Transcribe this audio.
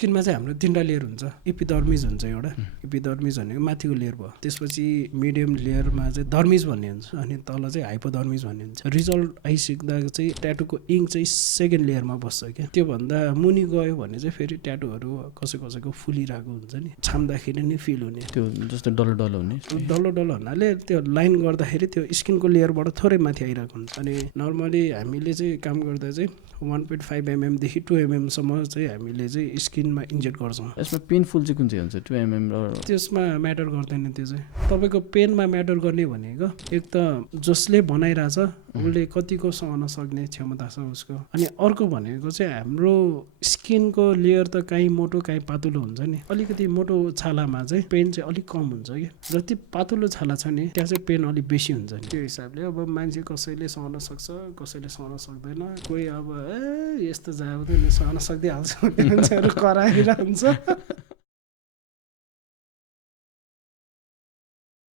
स्किनमा चाहिँ हाम्रो 3टा लेयर हुन्छ। एपिडर्मिस हुन्छ एउटा, एपिडर्मिस भनेको माथिको लेयर भयो, त्यसपछि मिडियम लेयरमा चाहिँ डर्मिस भन्ने हुन्छ, अनि तल चाहिँ हाइपोडर्मिस भन्ने हुन्छ। रिजल्ट आइसक्दा चाहिँ ट्याटुको इङ्क चाहिँ सेकेन्ड लेयरमा बस्छ क्या। त्योभन्दा मुनि गयो भने चाहिँ फेरि ट्याटुहरू कसैको फुलिरहेको हुन्छ नि, छाम्दाखेरि नै फिल हुने, त्यो जस्तो डल्लो डल्लो हुने। डल्लो डल्लो हुनाले त्यो लाइन गर्दाखेरि त्यो स्किनको लेयरबाट थोरै माथि आइरहेको हुन्छ। अनि नर्मली हामीले चाहिँ काम गर्दा चाहिँ 1.5 mm देखि 2 mm सम्म चाहिँ हामीले चाहिँ स्किनमा इन्जेक्ट गर्छौँ। यसमा पेनफुल चाहिँ कुन चाहिँ हुन्छ? 2 mm र त्यसमा म्याटर गर्दैन। त्यो चाहिँ तपाईँको पेनमा म्याटर गर्ने भनेको एक त जसले बनाइरहेछ उसले कतिको सहन सक्ने क्षमता छ उसको, अनि अर्को भनेको चाहिँ हाम्रो स्किनको लेयर त काहीँ मोटो काहीँ पातलो हुन्छ नि। अलिकति मोटो छालामा चाहिँ पेन चाहिँ अलिक कम हुन्छ कि, जति पातलो छाला छ नि त्यहाँ चाहिँ पेन अलिक बेसी हुन्छ नि। त्यो हिसाबले अब मान्छे कसैले सहन सक्छ, कसैले सहन सक्दैन। कोही अब यस्तो जाँदा सहन सक्दै हाल्छ मान्छेहरू कराइरहन्छ।